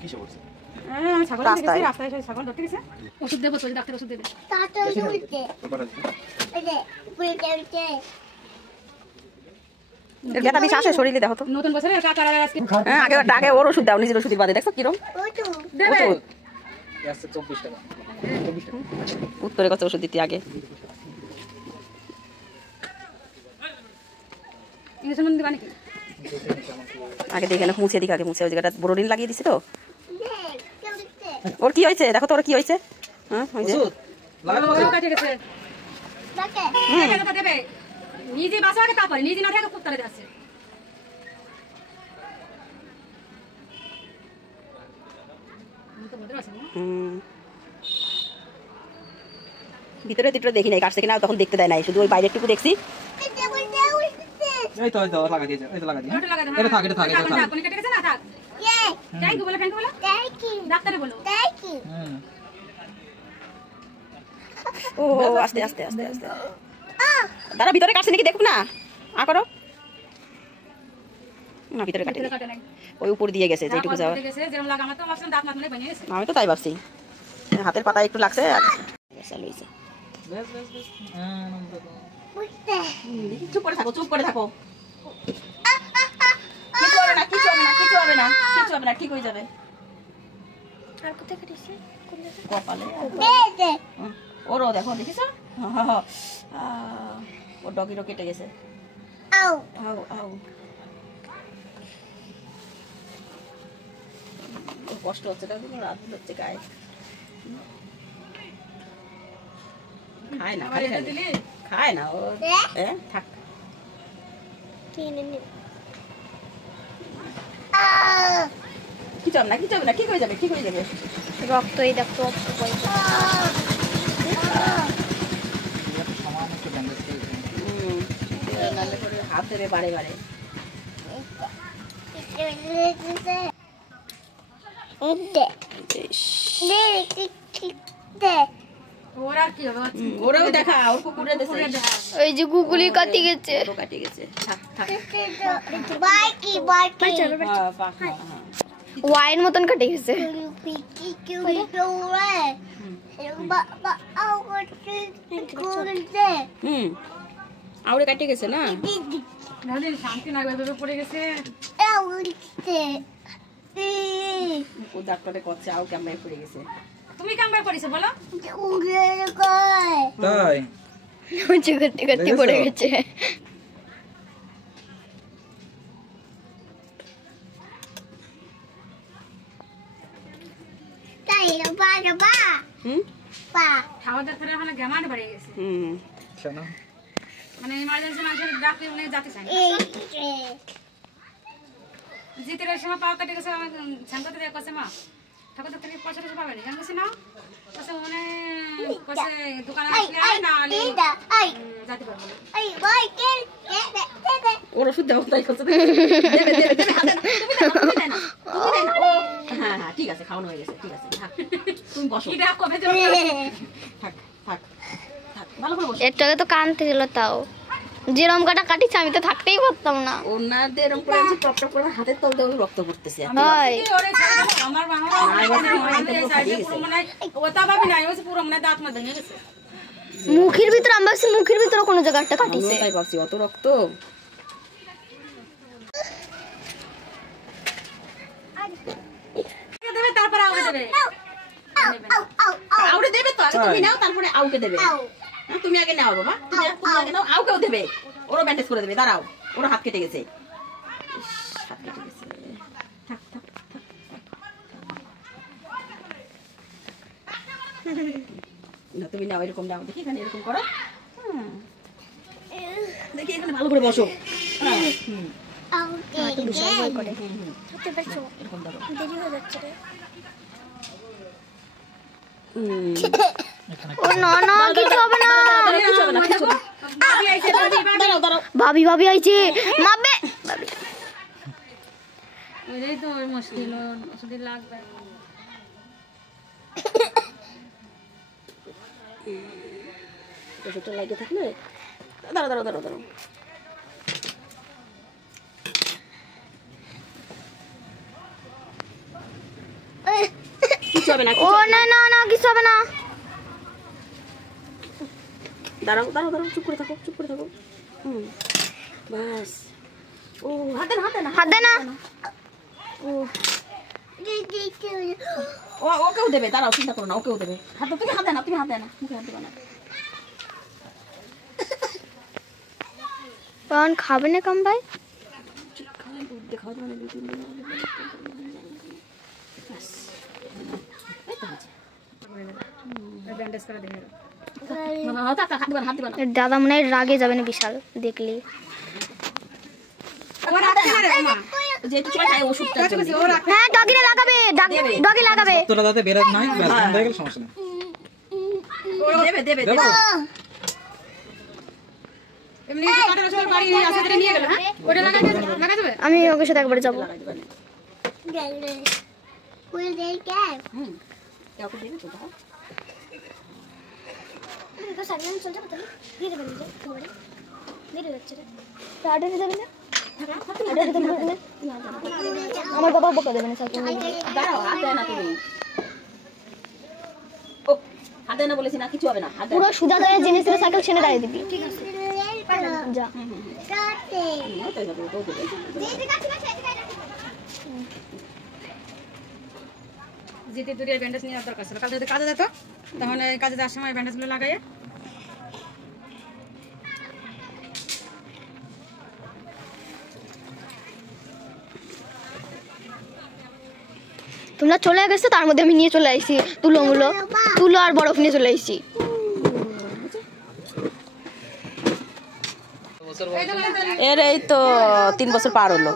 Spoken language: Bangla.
কিসে বলছে? ছাগল দেখেছি রাস্তায় ছাগল ধরতে গেছে। ওষুধ দেবো তো, ডাক্তার ওষুধ দেবে। তাতে উল্টে এই যে উল্টে এর গেটা বেশি আসে শরীরে দেখো তো। নতুন বছরে কাকার আজকে হ্যাঁ আগে ওর ওষুধ দাও, নিজের ওষুধের বাদে দেখছো কিরম দেবে। আজকে 24 টাকা। 24 টাকা। উত্তরে কত ওষুধ দিতে আগে। ইংলিশ মন দিবা নাকি? আগে দেখে না মুছে দিকে, আগে মুছে ওই জায়গাটা বোরোডিন লাগিয়ে দিছি তো। ওর কি হয়েছে দেখো তো, ওর কি হয়েছে? হ্যাঁ ওই যে ওষুধ লাগানো আছে। কাটে গেছে। ডাকে এটা তো দেবে। নিজে বাসা আগে তারপরে নিজে না থাকে কুত্তারে আছে। ভিতরে তিতরে দেখি নাই, কাটছে কিনা তখন দেখতে দেয় নাই, শুধু ওই বাইরের টুকু দেখছি। এই তো লাগা দিয়েছে, এই তো লাগা দিয়েছে। এটা থাক, এটা থাক, এটা থাক। কোন কেটে গেছে না থাক। থ্যাংক ইউ বলো, থ্যাংক ইউ বলো। ডাক্তারে বলো। ও আস্তে আস্তে আস্তে আস্তে দাঁড়া, ভিতরে কাটছে নাকি দেখুক না। আ করো না, ভিতরে কাটে নাই, ওই উপর দিয়ে গেছে যেটুকু যাওয়ার। যেরকম লাগা আমার তো ভাবছিলাম দাঁত মাথা ভেঙে গেছে। আমি তো তাই ভাবছি, হাতের পাতা একটু লাগছে আর চালু হয়েছে। বেশ বেশ বেশ। চুপ করে থাকো, চুপ করে থাকো। কিছু হবে না, কিছু হবে না, কিছু হবে না, কিছু হবে না, ঠিক হয়ে যাবে। আর কোথায় কাটিছে কপালে দে ওরও দেখো, দেখিস ওর ডগিরও কেটে গেছে। আউ আউ আউ কষ্ট হচ্ছে, রাত হচ্ছে গায়ে। খায় না, খায় না ও। থাক কিছু হবে না, কিছু হবে না, ঠিক হয়ে যাবে, ঠিক হয়ে যাবে। রক্ত এই দেখো হাতের বাড়ে বাড়ে ওরাও দেখা, ওর কুকুরে ওই যে গুগলি কাটি গেছে, কাটি গেছে। ওয়াইন মতন কাটি গেছে। আউরে কাটে গেছে না, শান্তি না পড়ে গেছে। ও ডাক্তারে করছে আউ ক্যামেরায় পড়ে গেছে। তুমি কামবার করিছো বলো? তাই করতে করতে পড়ে গেছে। খাওয়া দাওয়া এখন গেমান বাড়ে গেছে। কেন? মানে ইমার্জেন্সি মানুষের ডাক্তার উনি যেতে চায় না। জিতের সময় পাওয়া কাটে গেছে, আমার ছানকতে দিয়ে কষে মা ঠাকুর ডাক্তার পয়সা টয়সা পাবে না, জান গেছি না কষে মানে কষে দোকানে আসলে না আলে যেতে পারবো না। ওর ওষুধ দেবো তাই করছে। দেবে দেবে দেবে হাতে, তুমি দেন না, তুমি দেন না। ও হ্যাঁ হ্যাঁ ঠিক আছে, খাওয়ানো হয়ে গেছে, ঠিক আছে থাক, তুমি বসো। এটা কবে যাবে? থাক থাক থাক, ভালো করে বসো। এর টাকা তো কানতে গেল, তাও যেরকম কাটা কাটিছে আমি তো থাকতেই পারতাম না। ওনাদের এরকম করে আছে, টপ টপ করে হাতের তল দিয়ে রক্ত পড়তেছে। হয় আমার মানে ওটা ভাবি নাই, পুরো মানে দাঁত মা ভেঙে গেছে। মুখের ভিতর, আমি ভাবছি মুখের ভিতরে কোনো জায়গা একটা কাটিছে। তাই ভাবছি অত রক্ত। দেবে তারপর আউরে দেবে, আউরে দেবে তো, আগে তুমি নাও তারপরে আউকে দেবে। তুমি আগে নাও বাবা, তুমি আগে নাও, আউকেও দেবে, ওরও ব্যান্ডেজ করে দেবে। দাঁড়াও, ওরও হাত কেটে গেছে, হাত কেটে গেছে। থাক থাক না, তুমি নাও, এরকম নাও, দেখি এখানে এরকম করো। দেখি এখানে ভালো করে বসো। এরকম ধরো। ভাবি ভাবি আইছে মারবে। ওইটাই তো মুশকিল, ওষুধ লাগবে। ওষুধটা লাগিয়ে থাকলে দাঁড়া দাঁড়া দাঁড়া দাঁড়া। কিছু হবে না ও না না না কিছু হবে না। দাঁড়াও দাঁড়াও দাঁড়াও, চুপ করে থাকো, চুপ করে থাকো। বাস। ও হাত দেন, হাত দেন, হাত দে না। ও ওকেও দেবে, দাঁড়াও, চিন্তা করো না, ওকেও দেবে। হাত দাও, তুমি হাত দেন না, তুমি হাত দেন না, মুখে হাত দেবে না। পান খাবে না কম ভাই। দুধ দিয়ে খাওয়া যাবে না, 2-3 দিন। বাস। এই তো হয়েছে। ব্যান্ডেজ করে দেবে। হাত দিবা না, হাত দিবা না। এর দাদা মনে হয় রাগে যাবে না বিশাল দেখলি। ও রাখতে না রে মা। যেহেতু সবাই খায় ওষুধটা জলদি। ও রাখ। হ্যাঁ ডগিরে লাগাবে, ডগি লাগাবে। তোরা দাদা বের নাই ব্যাস বন্ধ হয়ে গেল, সমস্যা নেই। দেবে দেবে দেবো দেবে। এমনি কাটা রসুন বাড়ি আসে ধরে নিয়ে গেল। হ্যাঁ ওটা লাগা দেবে। আমি ওকে সাথে একবার যাবো। লাগাই দিবা না। কাউকে দেবে তো দাও। আমার বাবা বকা দেবে না সাইকেল। দাঁড়াও, হাত দেয় না তুমি। ও হাত দেয় না বলেছি না, কিছু হবে না, হাত দেয় পুরো না। সুজা ধরে জিনিসের সাইকেল ছেড়ে দাঁড়িয়ে দিবি। ঠিক আছে যা। ওটাই হবে, ওটাও দেবে। জিতে দূরে ব্যান্ডেজ নেওয়ার দরকার ছিল। কাল যদি কাজে যেত তাহলে কাজে যাওয়ার সময় ব্যান্ডেজগুলো লাগাইয়ে তোমরা চলে গেছো, তার মধ্যে আমি নিয়ে চলে আসছি তুলো আর বরফ নিয়ে চলে আসছি। এর এই তো 3 বছর পার হলো।